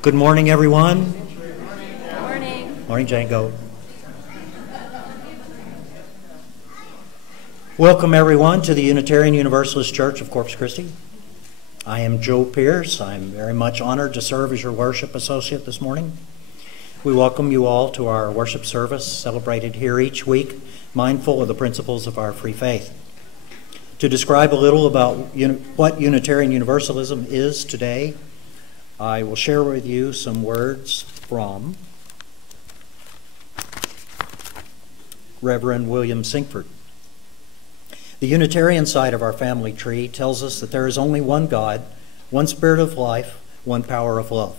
Good morning, everyone. Good morning. Morning, Django. Welcome, everyone, to the Unitarian Universalist Church of Corpus Christi. I am Joe Pierce. I'm very much honored to serve as your worship associate this morning. We welcome you all to our worship service celebrated here each week, mindful of the principles of our free faith. To describe a little about what Unitarian Universalism is today, I will share with you some words from Reverend William Sinkford. The Unitarian side of our family tree tells us that there is only one God, one spirit of life, one power of love.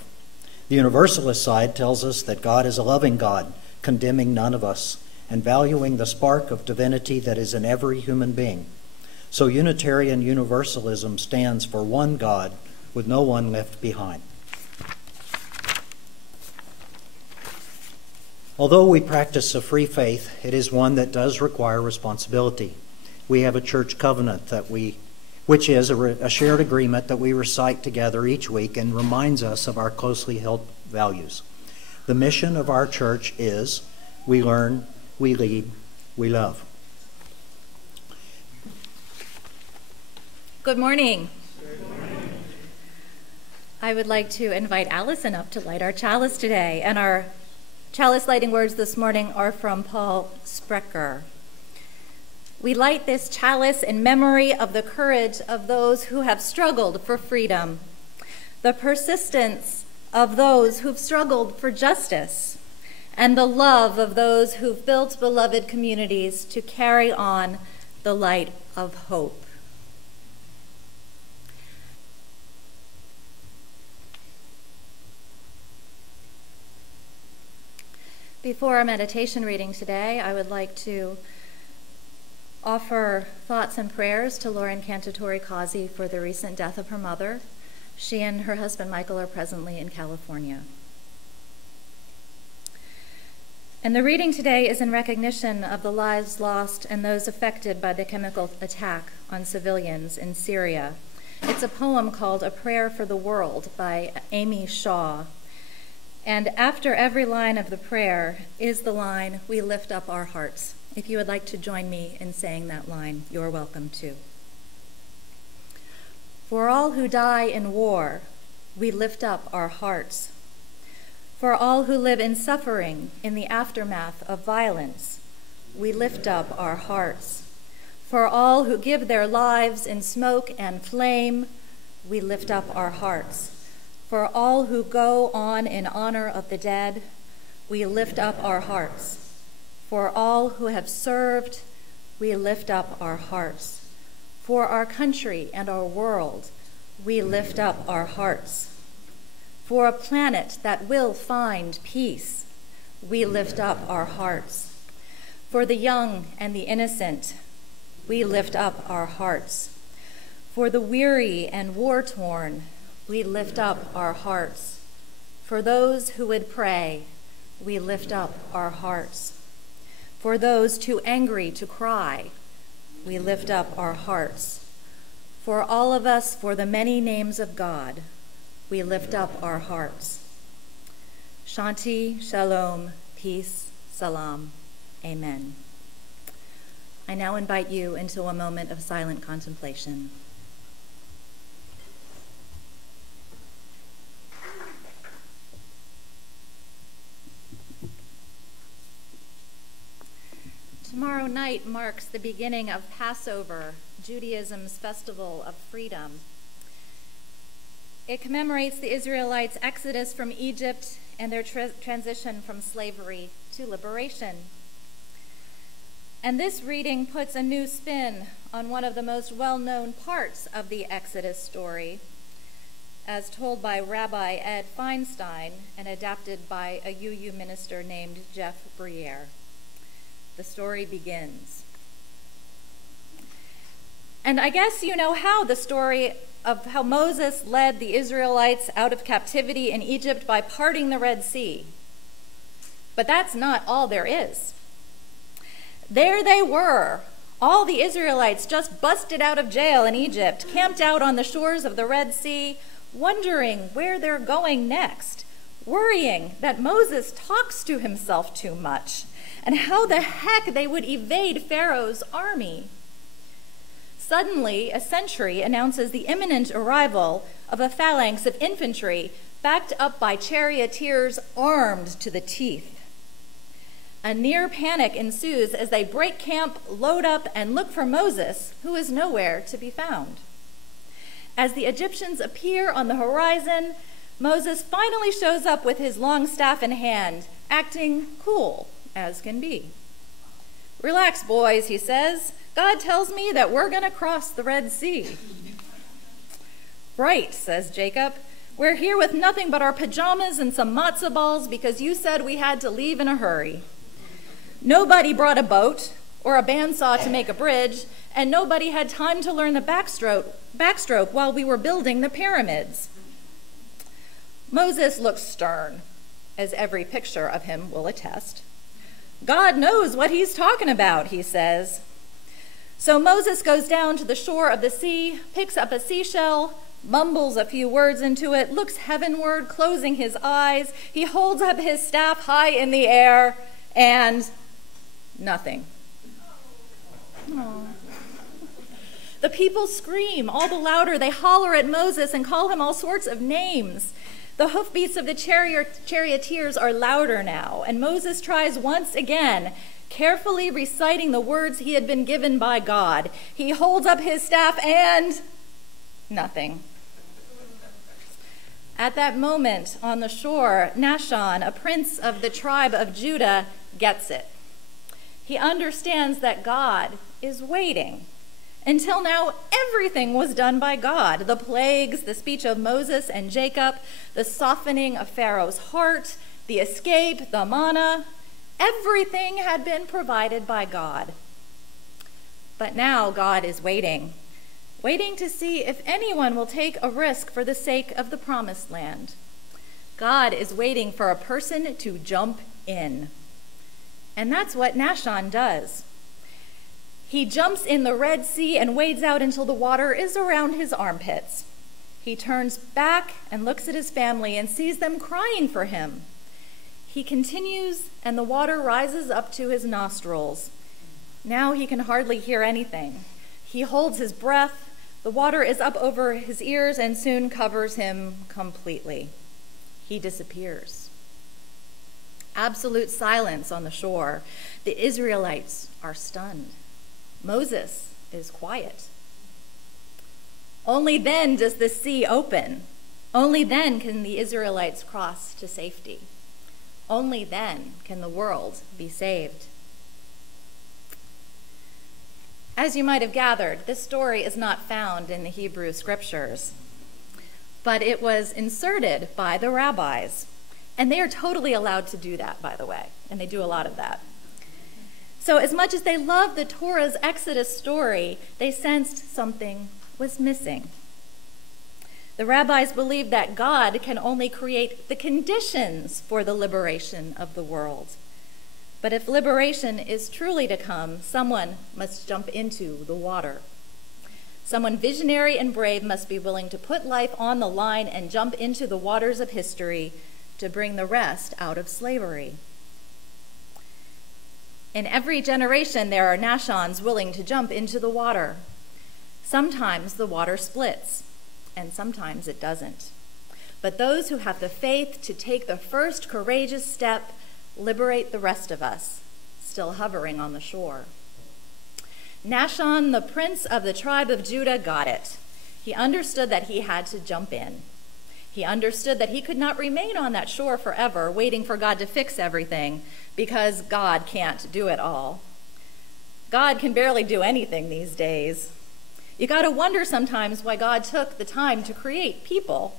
The Universalist side tells us that God is a loving God, condemning none of us, and valuing the spark of divinity that is in every human being. So Unitarian Universalism stands for one God with no one left behind. Although we practice a free faith, it is one that does require responsibility. We have a church covenant which is a shared agreement that we recite together each week and reminds us of our closely held values. The mission of our church is we learn, we lead, we love. Good morning. I would like to invite Allison up to light our chalice today, and our chalice lighting words this morning are from Paul Sprecher. We light this chalice in memory of the courage of those who have struggled for freedom, the persistence of those who've struggled for justice, and the love of those who've built beloved communities to carry on the light of hope. Before our meditation reading today, I would like to offer thoughts and prayers to Lauren Cantatori Causey for the recent death of her mother. She and her husband Michael are presently in California. And the reading today is in recognition of the lives lost and those affected by the chemical attack on civilians in Syria. It's a poem called A Prayer for the World by Amy Shaw. And after every line of the prayer is the line, "We lift up our hearts." If you would like to join me in saying that line, you're welcome to. For all who die in war, we lift up our hearts. For all who live in suffering in the aftermath of violence, we lift up our hearts. For all who give their lives in smoke and flame, we lift up our hearts. For all who go on in honor of the dead, we lift up our hearts. For all who have served, we lift up our hearts. For our country and our world, we lift up our hearts. For a planet that will find peace, we lift up our hearts. For the young and the innocent, we lift up our hearts. For the weary and war-torn, we lift up our hearts. For those who would pray, we lift up our hearts. For those too angry to cry, we lift up our hearts. For all of us, for the many names of God, we lift up our hearts. Shanti, Shalom, peace, Salam, Amen. I now invite you into a moment of silent contemplation. Tomorrow night marks the beginning of Passover, Judaism's festival of freedom. It commemorates the Israelites' exodus from Egypt and their transition from slavery to liberation. And this reading puts a new spin on one of the most well-known parts of the Exodus story, as told by Rabbi Ed Feinstein and adapted by a UU minister named Jeff Briere. The story begins. And I guess you know how the story of how Moses led the Israelites out of captivity in Egypt by parting the Red Sea. But that's not all there is. There they were, all the Israelites just busted out of jail in Egypt, camped out on the shores of the Red Sea, wondering where they're going next, worrying that Moses talks to himself too much and how the heck they would evade Pharaoh's army. Suddenly, a sentry announces the imminent arrival of a phalanx of infantry backed up by charioteers armed to the teeth. A near panic ensues as they break camp, load up, and look for Moses, who is nowhere to be found. As the Egyptians appear on the horizon, Moses finally shows up with his long staff in hand, acting cool as can be. "Relax, boys," he says. "God tells me that we're going to cross the Red Sea." "Right," says Jacob. "We're here with nothing but our pajamas and some matzo balls because you said we had to leave in a hurry. Nobody brought a boat or a bandsaw to make a bridge, and nobody had time to learn the backstroke while we were building the pyramids." Moses looks stern, as every picture of him will attest. "God knows what he's talking about," he says. So Moses goes down to the shore of the sea, picks up a seashell, mumbles a few words into it, looks heavenward, closing his eyes. He holds up his staff high in the air, and nothing. Aww. The people scream all the louder. They holler at Moses and call him all sorts of names. The hoofbeats of the charioteers are louder now, and Moses tries once again, carefully reciting the words he had been given by God. He holds up his staff and nothing. At that moment on the shore, Nahshon, a prince of the tribe of Judah, gets it. He understands that God is waiting. Until now, everything was done by God. The plagues, the speech of Moses and Jacob, the softening of Pharaoh's heart, the escape, the manna, everything had been provided by God. But now God is waiting to see if anyone will take a risk for the sake of the promised land. God is waiting for a person to jump in. And that's what Nahshon does. He jumps in the Red Sea and wades out until the water is around his armpits. He turns back and looks at his family and sees them crying for him. He continues, and the water rises up to his nostrils. Now he can hardly hear anything. He holds his breath. The water is up over his ears and soon covers him completely. He disappears. Absolute silence on the shore. The Israelites are stunned. Moses is quiet. Only then does the sea open. Only then can the Israelites cross to safety. Only then can the world be saved. As you might have gathered, this story is not found in the Hebrew scriptures, but it was inserted by the rabbis. And they are totally allowed to do that, by the way, and they do a lot of that. So as much as they loved the Torah's Exodus story, they sensed something was missing. The rabbis believed that God can only create the conditions for the liberation of the world. But if liberation is truly to come, someone must jump into the water. Someone visionary and brave must be willing to put life on the line and jump into the waters of history to bring the rest out of slavery. In every generation, there are Nahshons willing to jump into the water. Sometimes the water splits, and sometimes it doesn't. But those who have the faith to take the first courageous step liberate the rest of us, still hovering on the shore. Nahshon, the prince of the tribe of Judah, got it. He understood that he had to jump in. He understood that he could not remain on that shore forever, waiting for God to fix everything, because God can't do it all. God can barely do anything these days. You got to wonder sometimes why God took the time to create people.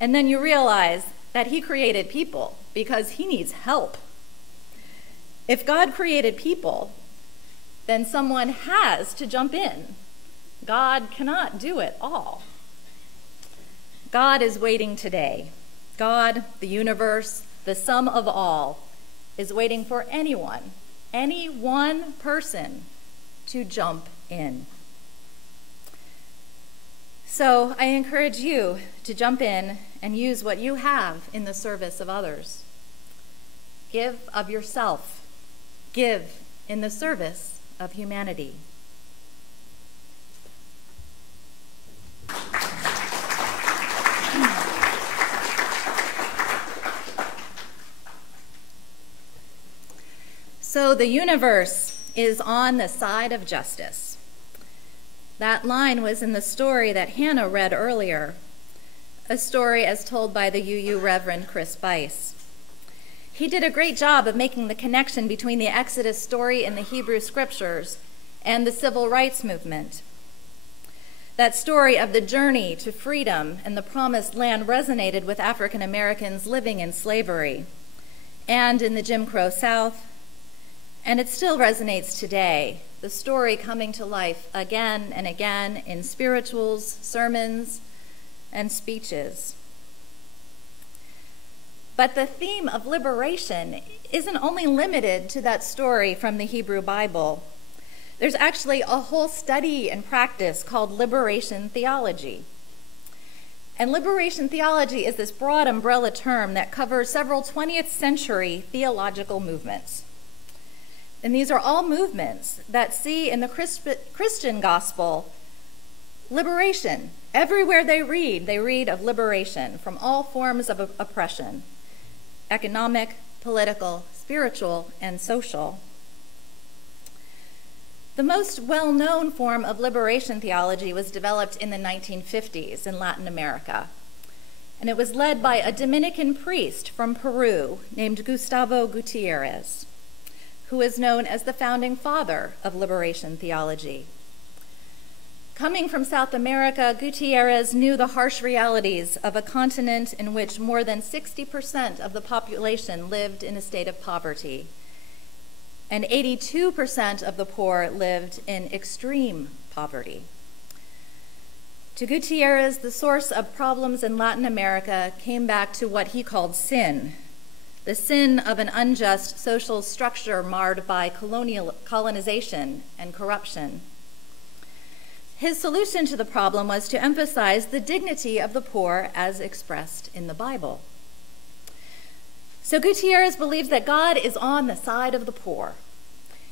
And then you realize that he created people because he needs help. If God created people, then someone has to jump in. God cannot do it all. God is waiting today. God, the universe, the sum of all, is waiting for anyone, any one person, to jump in. So I encourage you to jump in and use what you have in the service of others. Give of yourself. Give in the service of humanity. So the universe is on the side of justice. That line was in the story that Hannah read earlier, a story as told by the UU Reverend Chris Bice. He did a great job of making the connection between the Exodus story in the Hebrew Scriptures and the civil rights movement. That story of the journey to freedom and the promised land resonated with African Americans living in slavery and in the Jim Crow South, and it still resonates today, the story coming to life again and again in spirituals, sermons, and speeches. But the theme of liberation isn't only limited to that story from the Hebrew Bible. There's actually a whole study and practice called liberation theology. And liberation theology is this broad umbrella term that covers several 20th century theological movements. And these are all movements that see in the Christian gospel liberation. Everywhere they read of liberation from all forms of oppression, economic, political, spiritual, and social. The most well-known form of liberation theology was developed in the 1950s in Latin America, and it was led by a Dominican priest from Peru named Gustavo Gutierrez, who is known as the founding father of liberation theology. Coming from South America, Gutierrez knew the harsh realities of a continent in which more than 60% of the population lived in a state of poverty, and 82% of the poor lived in extreme poverty. To Gutierrez, the source of problems in Latin America came back to what he called sin, the sin of an unjust social structure marred by colonization and corruption. His solution to the problem was to emphasize the dignity of the poor as expressed in the Bible. So Gutierrez believes that God is on the side of the poor.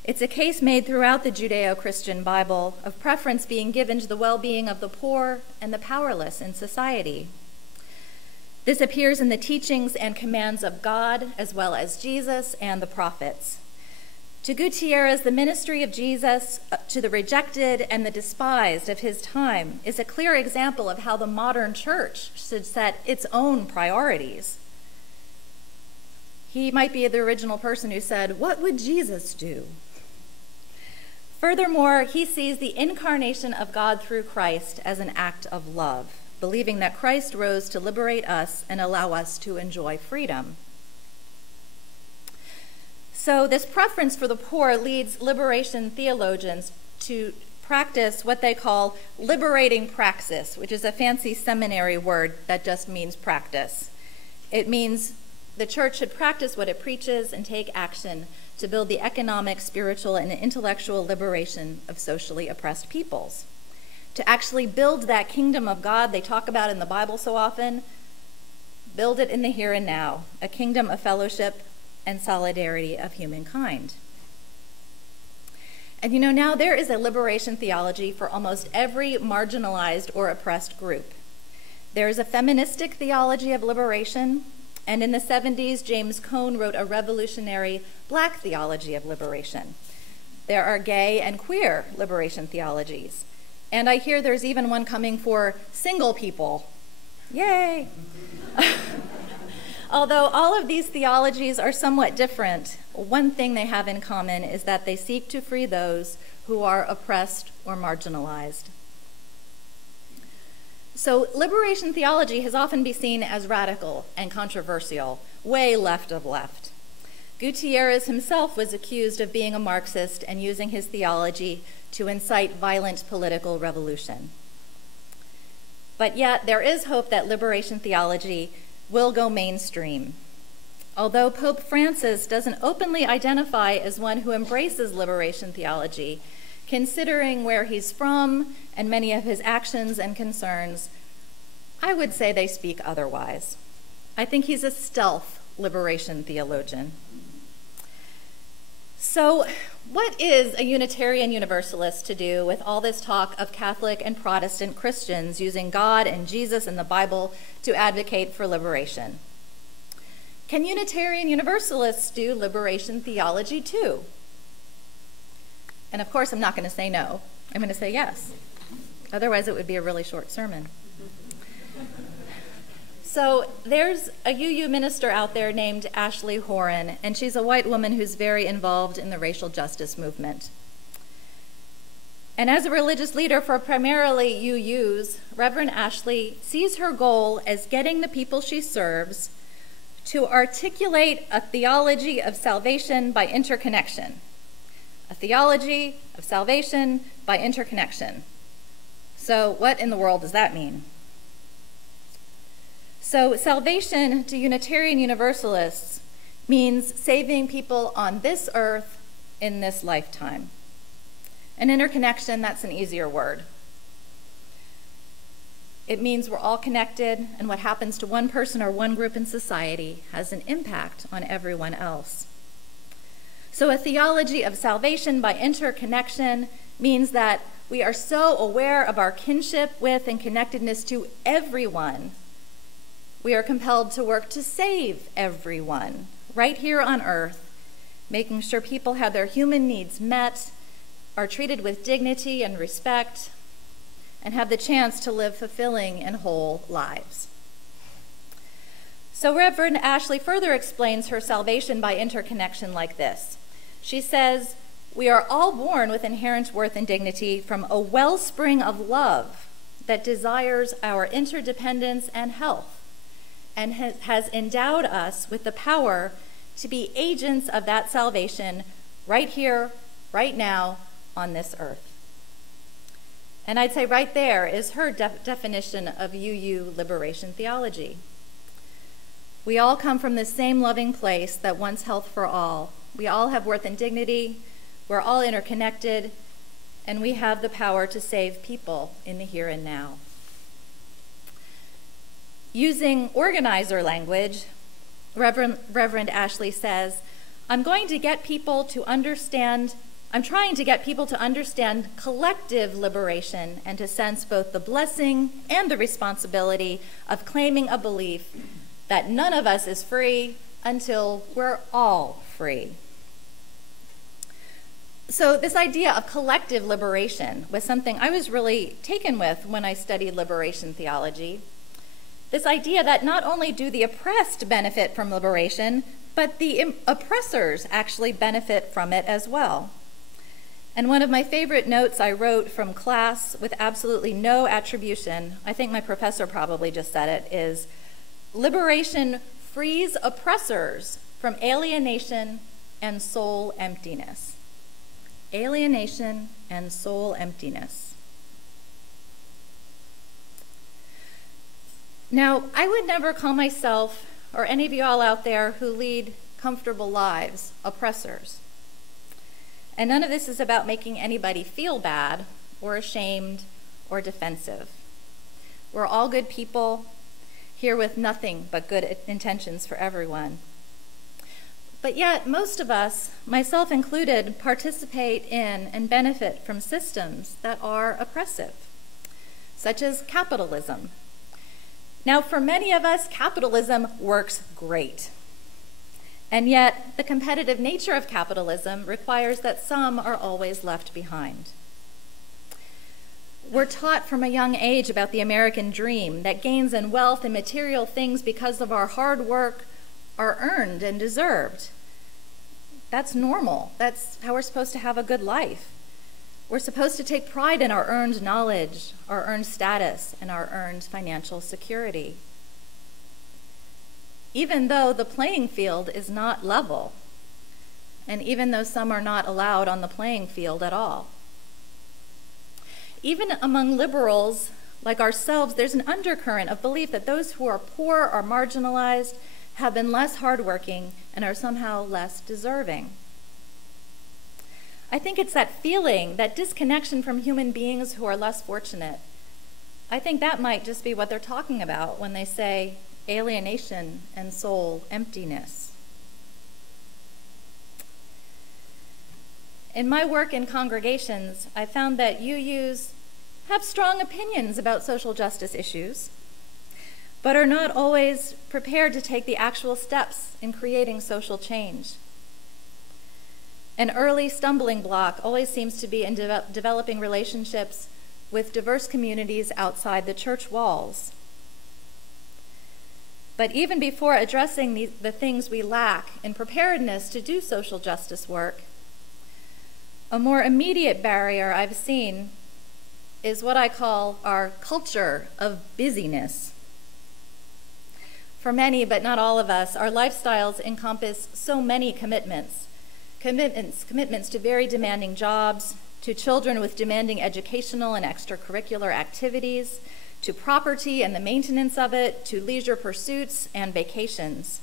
It's a case made throughout the Judeo-Christian Bible of preference being given to the well-being of the poor and the powerless in society. This appears in the teachings and commands of God, as well as Jesus and the prophets. To Gutierrez, the ministry of Jesus to the rejected and the despised of his time is a clear example of how the modern church should set its own priorities. He might be the original person who said, "What would Jesus do?" Furthermore, he sees the incarnation of God through Christ as an act of love, believing that Christ rose to liberate us and allow us to enjoy freedom. So this preference for the poor leads liberation theologians to practice what they call liberating praxis, which is a fancy seminary word that just means practice. It means the church should practice what it preaches and take action to build the economic, spiritual, and intellectual liberation of socially oppressed peoples. To actually build that kingdom of God they talk about in the Bible so often, build it in the here and now, a kingdom of fellowship and solidarity of humankind. And you know, now there is a liberation theology for almost every marginalized or oppressed group. There is a feministic theology of liberation, and in the 70s, James Cone wrote a revolutionary Black theology of liberation. There are gay and queer liberation theologies. And I hear there's even one coming for single people. Yay! Although all of these theologies are somewhat different, one thing they have in common is that they seek to free those who are oppressed or marginalized. So liberation theology has often been seen as radical and controversial, way left of left. Gutierrez himself was accused of being a Marxist and using his theology to incite violent political revolution. But yet, there is hope that liberation theology will go mainstream. Although Pope Francis doesn't openly identify as one who embraces liberation theology, Considering where he's from and many of his actions and concerns, I would say they speak otherwise. I think he's a stealth liberation theologian. So, what is a Unitarian Universalist to do with all this talk of Catholic and Protestant Christians using God and Jesus and the Bible to advocate for liberation? Can Unitarian Universalists do liberation theology too? And of course, I'm not going to say no. I'm going to say yes. Otherwise, it would be a really short sermon. So there's a UU minister out there named Ashley Horan, and she's a white woman who's very involved in the racial justice movement. And as a religious leader for primarily UUs, Reverend Ashley sees her goal as getting the people she serves to articulate a theology of salvation by interconnection. A theology of salvation by interconnection. So what in the world does that mean? So salvation to Unitarian Universalists means saving people on this earth in this lifetime. An interconnection, that's an easier word. It means we're all connected, and what happens to one person or one group in society has an impact on everyone else. So a theology of salvation by interconnection means that we are so aware of our kinship with and connectedness to everyone. We are compelled to work to save everyone right here on earth, making sure people have their human needs met, are treated with dignity and respect, and have the chance to live fulfilling and whole lives. So Reverend Ashley further explains her salvation by interconnection like this. She says, "We are all born with inherent worth and dignity from a wellspring of love that desires our interdependence and health, and has endowed us with the power to be agents of that salvation right here, right now, on this earth." And I'd say right there is her definition of UU liberation theology. We all come from the same loving place that wants health for all. We all have worth and dignity, we're all interconnected, and we have the power to save people in the here and now. Using organizer language, Reverend Ashley says, I'm trying to get people to understand collective liberation and to sense both the blessing and the responsibility of claiming a belief that none of us is free until we're all free. So this idea of collective liberation was something I was really taken with when I studied liberation theology. This idea that not only do the oppressed benefit from liberation, but the oppressors actually benefit from it as well. And one of my favorite notes I wrote from class with absolutely no attribution, I think my professor probably just said it, is liberation frees oppressors from alienation and soul emptiness. Alienation and soul emptiness. Now, I would never call myself, or any of you all out there who lead comfortable lives, oppressors. And none of this is about making anybody feel bad or ashamed or defensive. We're all good people here with nothing but good intentions for everyone. But yet, most of us, myself included, participate in and benefit from systems that are oppressive, such as capitalism. Now, for many of us, capitalism works great. And yet, the competitive nature of capitalism requires that some are always left behind. We're taught from a young age about the American dream, that gains in wealth and material things because of our hard work are earned and deserved. That's normal. That's how we're supposed to have a good life. We're supposed to take pride in our earned knowledge, our earned status, and our earned financial security. Even though the playing field is not level, and even though some are not allowed on the playing field at all. Even among liberals like ourselves, there's an undercurrent of belief that those who are poor or marginalized have been less hardworking and are somehow less deserving. I think it's that feeling, that disconnection from human beings who are less fortunate. I think that might just be what they're talking about when they say alienation and soul emptiness. In my work in congregations, I found that UUs have strong opinions about social justice issues, but are not always prepared to take the actual steps in creating social change. An early stumbling block always seems to be in developing relationships with diverse communities outside the church walls. But even before addressing the things we lack in preparedness to do social justice work, a more immediate barrier I've seen is what I call our culture of busyness. For many, but not all of us, our lifestyles encompass so many commitments to very demanding jobs, to children with demanding educational and extracurricular activities, to property and the maintenance of it, to leisure pursuits and vacations.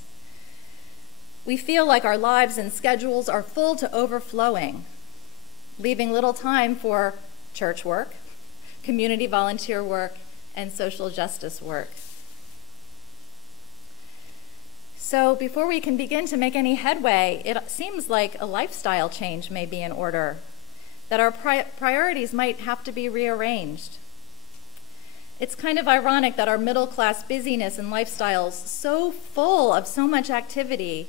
We feel like our lives and schedules are full to overflowing, leaving little time for church work, community volunteer work, and social justice work. So before we can begin to make any headway, it seems like a lifestyle change may be in order, that our priorities might have to be rearranged. It's kind of ironic that our middle-class busyness and lifestyles, so full of so much activity,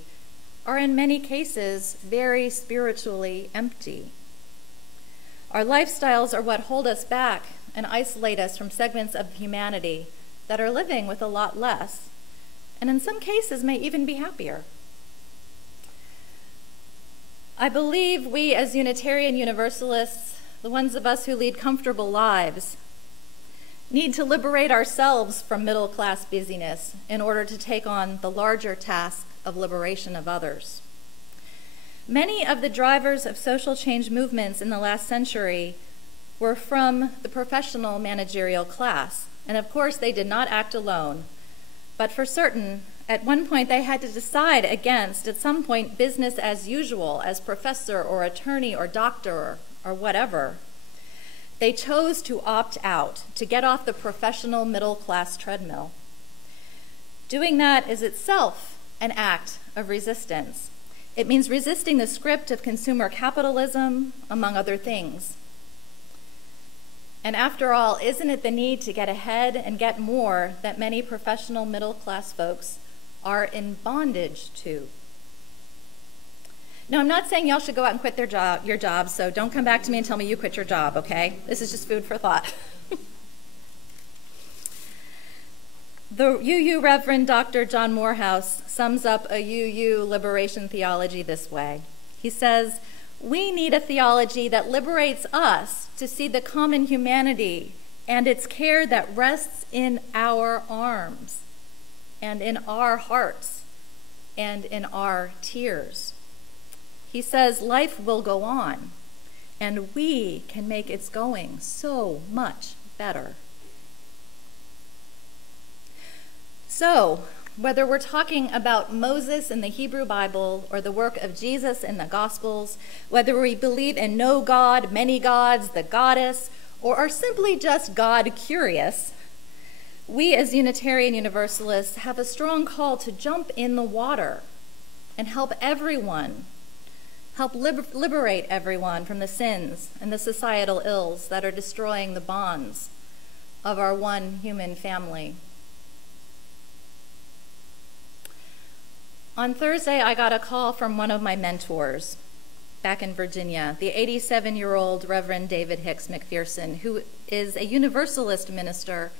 are in many cases very spiritually empty. Our lifestyles are what hold us back and isolate us from segments of humanity that are living with a lot less, and in some cases may even be happier. I believe we as Unitarian Universalists, the ones of us who lead comfortable lives, need to liberate ourselves from middle-class busyness in order to take on the larger task of liberation of others. Many of the drivers of social change movements in the last century were from the professional managerial class, and of course they did not act alone. But for certain, at one point they had to decide against, at some point, business as usual, as professor or attorney or doctor or whatever. They chose to opt out, to get off the professional middle-class treadmill. Doing that is itself an act of resistance. It means resisting the script of consumer capitalism, among other things. And after all, isn't it the need to get ahead and get more that many professional middle-class folks are in bondage to? Now, I'm not saying y'all should go out and quit your job, so don't come back to me and tell me you quit your job, okay? This is just food for thought. The UU Reverend Dr. John Morehouse sums up a UU liberation theology this way. He says, "We need a theology that liberates us to see the common humanity and its care that rests in our arms and in our hearts and in our tears." He says life will go on, and we can make its going so much better. So, whether we're talking about Moses in the Hebrew Bible or the work of Jesus in the Gospels, whether we believe in no God, many gods, the goddess, or are simply just God curious, we as Unitarian Universalists have a strong call to jump in the water and help everyone, liberate everyone from the sins and the societal ills that are destroying the bonds of our one human family. On Thursday, I got a call from one of my mentors back in Virginia, the 87-year-old Reverend David Hicks McPherson, who is a Universalist minister.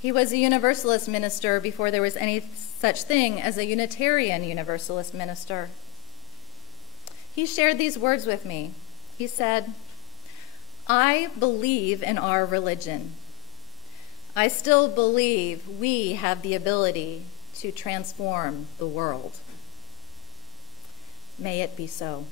He was a Universalist minister before there was any such thing as a Unitarian Universalist minister. He shared these words with me. He said, "I believe in our religion. I still believe we have the ability to transform the world. May it be so."